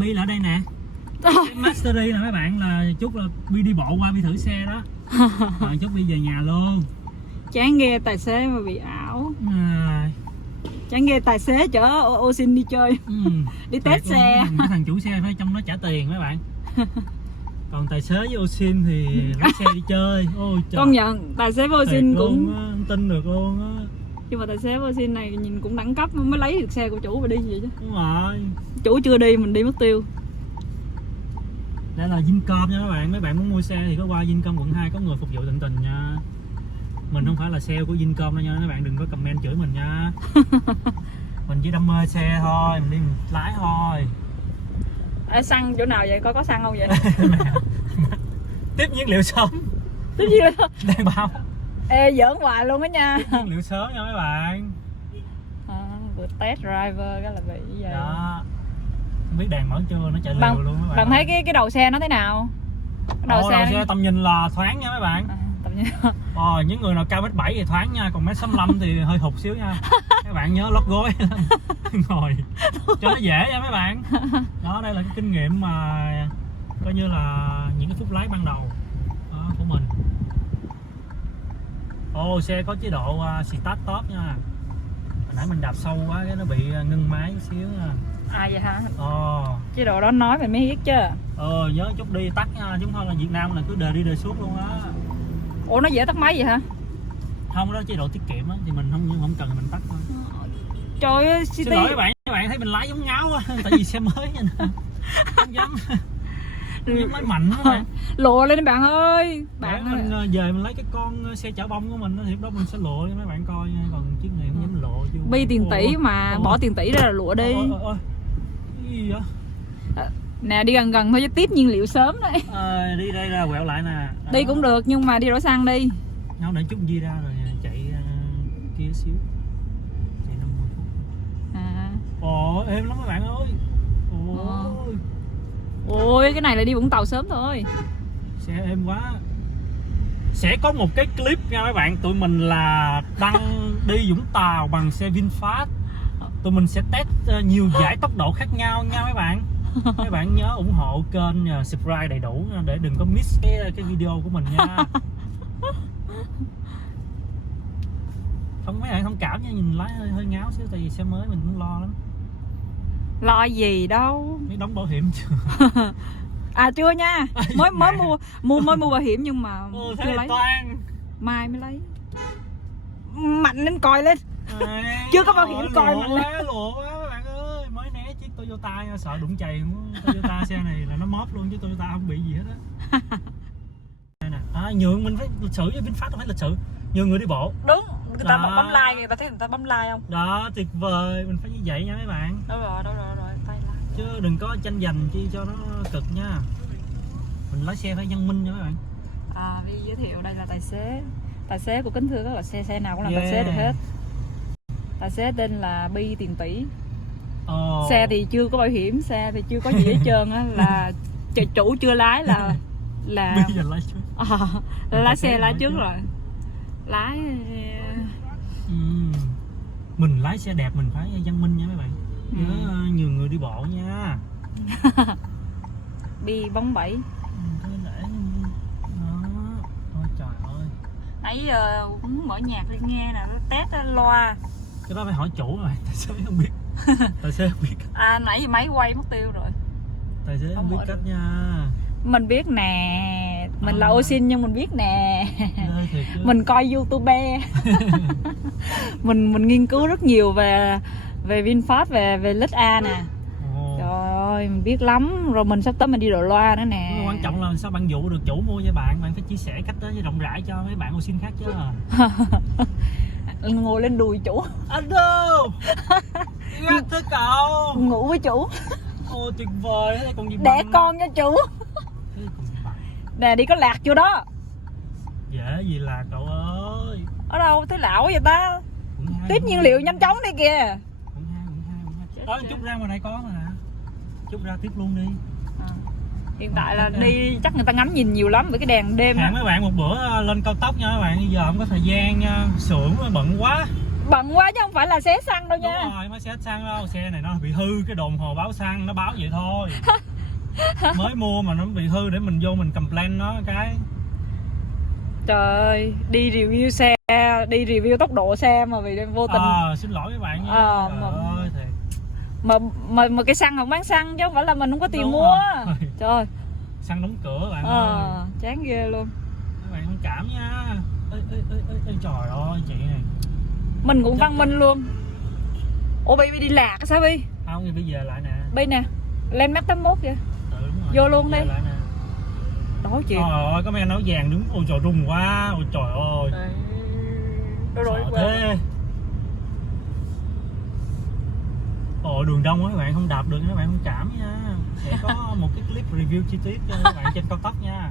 Bi là ở đây nè. Mastery là mấy bạn, là chút là Bi đi bộ qua Bi thử xe đó. Còn chút Bi về nhà luôn. Chán ghê tài xế mà bị ảo. Chán ghê tài xế chở Osin đi chơi. Đi test xe. Cái thằng chủ xe phải trong nó trả tiền mấy bạn. Còn tài xế với Osin thì lái xe đi chơi. Ôi trời. Công nhận tài xế với Osin cũng không tin được luôn á. Nhưng mà tài xế với Osin này nhìn cũng đẳng cấp mới lấy được xe của chủ và đi vậy chứ. Đúng rồi. Chủ chưa đi mình đi mất tiêu. Đây là Vincom nha mấy bạn muốn mua xe thì có qua Vincom quận 2 có người phục vụ tận tình nha. Mình không phải là sale của Vincom đâu nha, các bạn đừng có comment chửi mình nha. Mình chỉ đam mê xe thôi, mình đi mình lái thôi. Ở xăng chỗ nào vậy? Có xăng không vậy? Tiếp nhiên liệu sớm. Tiếp nhiên liệu Đang bao. Ê giỡn hoài luôn á nha. Tiếp nhiên liệu sớm nha mấy bạn. Vừa test driver cái là bị vậy. Đó. Không biết đèn mở chưa, nó chạy liều luôn các bạn. Bạn thấy cái đầu xe nó thế nào? Cái đầu xe tầm nhìn là thoáng nha mấy bạn. Tầm nhìn. Những người nào cao 1m7 thì thoáng nha, còn 1m65 thì hơi hụt xíu nha. Các bạn nhớ lót gối ngồi cho nó dễ nha mấy bạn. Đó, đây là cái kinh nghiệm mà coi như là những cái phút lái ban đầu đó, của mình. Xe có chế độ start stop nha. Hồi nãy mình đạp sâu quá cái nó bị ngưng máy chút xíu nha. Vậy hả? Chế độ đó nói mình mới biết chứ. Nhớ chút đi tắt nha, chứ không là Việt Nam là cứ đề đi đề suốt luôn á. Ủa nó dễ tắt máy vậy hả? Không, đó chế độ tiết kiệm á thì mình không cần mình tắt thôi. Trời ơi, xin lỗi các bạn thấy mình lái giống ngáo quá tại vì xe mới nha nè. Không dám lái mạnh đó bạn. Lụa lên bạn ơi. Bạn mình về mình lấy cái con xe chở bông của mình thì lúc đó mình sẽ lụa cho mấy bạn coi nha, còn chiếc này không dám lụa chứ. Bi tiền tỷ mà bỏ tiền tỷ ra là lụa đi. Cái gì vậy? Nè đi gần gần thôi chứ tiếp nhiên liệu sớm đấy. Đi đây ra quẹo lại nè. Đi cũng được nhưng mà đi đổ xăng đi. Không, để chút đi ra rồi chạy kia xíu. Chạy 50 phút. Êm lắm các bạn ơi. Ôi cái này là đi Vũng Tàu sớm thôi. Xe êm quá. Sẽ có một cái clip nha các bạn, tụi mình là đăng đi Vũng Tàu bằng xe VinFast. Tụi mình sẽ test nhiều giải tốc độ khác nhau nha mấy bạn. Các bạn nhớ ủng hộ kênh, subscribe đầy đủ để đừng có miss cái video của mình nha. Không mấy bạn thông cảm nha, nhìn lái hơi ngáo xíu tại vì xe mới mình cũng lo lắm. Lo gì đâu. Mới đóng bảo hiểm chưa? Chưa nha. Mới mua bảo hiểm nhưng mà chưa lấy. Toan. Mai mới lấy. Mạnh lên còi lên. Chưa có bảo hiểm còi mạnh lên. Lụa quá các bạn ơi, mới né chiếc Toyota nha, sợ đụng chày Toyota xe này là nó móp luôn chứ Toyota không bị gì hết á. Nhường mình phải lịch sự với VinFast, không phải lịch sự, nhường người đi bộ. Đúng, người ta bấm like, người ta thấy người ta bấm like không? Đó, tuyệt vời, mình phải như vậy nha mấy bạn. Đâu rồi, tay lại. Chứ đừng có tranh giành chi cho nó cực nha. Mình lái xe phải văn minh nha mấy bạn. Vi giới thiệu đây là tài xế. Tài xế của Kính Thưa các là xe nào cũng làm tài xế được hết. Tài xế tên là Bi tiền tỷ. Xe thì chưa có bảo hiểm, xe thì chưa có gì hết trơn á, là chủ chưa lái là Bi giờ lái trước. Lái xe lái trước rồi. Lái mình lái xe đẹp mình phải văn minh nha mấy bạn. Nhớ nhiều người đi bộ nha. Bi bóng bẩy. Ôi trời ơi. Nãy giờ cũng mở nhạc lên nghe nè, test loa. Cái đó phải hỏi chủ rồi, tài xế không biết. Tài xế không biết. Nãy giờ máy quay mất tiêu rồi. Tài xế không biết cách nha. Mình biết nè, mình là Osin nhưng mình biết nè. Mình coi YouTube. mình nghiên cứu rất nhiều về VinFast, về Lít A nè. Trời ơi, mình biết lắm. Rồi mình sắp tới mình đi đội loa nữa nè. Quan trọng là sao bạn dụ được chủ mua cho bạn phải chia sẻ cách đó với rộng rãi cho mấy bạn Osin khác chứ. Ngồi lên đùi chủ. Anh đâu? Thưa cậu. Ngủ với chủ. Ôi tuyệt vời, đây còn gì bằng. Đẻ con cho chủ. Nè đi có lạc chưa đó? Dễ gì là cậu ơi. Ở đâu thấy lão vậy ta? Tiếp nhiên liệu nhanh chóng đi kìa. Quận 2. Chút ra ngoài đây có mà. Chút ra tiếp luôn đi. Hiện tại là đi chắc người ta ngắm nhìn nhiều lắm với cái đèn đêm. Hẹn mấy bạn một bữa lên cao tốc nha mấy bạn, bây giờ không có thời gian nha, xưởng bận quá. bận quá chứ không phải là xé xăng đâu nha. Đúng rồi, mới xé xăng đâu, xe này nó bị hư cái đồng hồ báo xăng, nó báo vậy thôi. Mới mua mà nó bị hư để mình vô mình complain nó cái. Trời ơi, đi review xe, đi review tốc độ xe mà vì vô tình. Xin lỗi các bạn nha. Mà ơi, thiệt. mà cái xăng không bán xăng chứ không phải là mình không có tiền Đúng mua. rồi. Trời ơi. Xăng đóng cửa bạn ơi. Chán ghê luôn. Các bạn thông cảm nha. Ê, trời ơi chị này. Mình cũng văn minh luôn. Ủa Bi đi lạc sao Bi? Không thì bây giờ lại nè. Bi nè, lên map 81 kìa. Đúng rồi, vô luôn đi. Lại nè. Đó chị. Trời ơi, có mấy anh áo vàng đứng, ôi trời rung quá, ôi trời ơi. Rồi Sợ thế. Ồ, đường đông quá các bạn, không đạp được các bạn thông cảm nha. Sẽ có một cái clip review chi tiết cho các bạn trên cao tốc nha.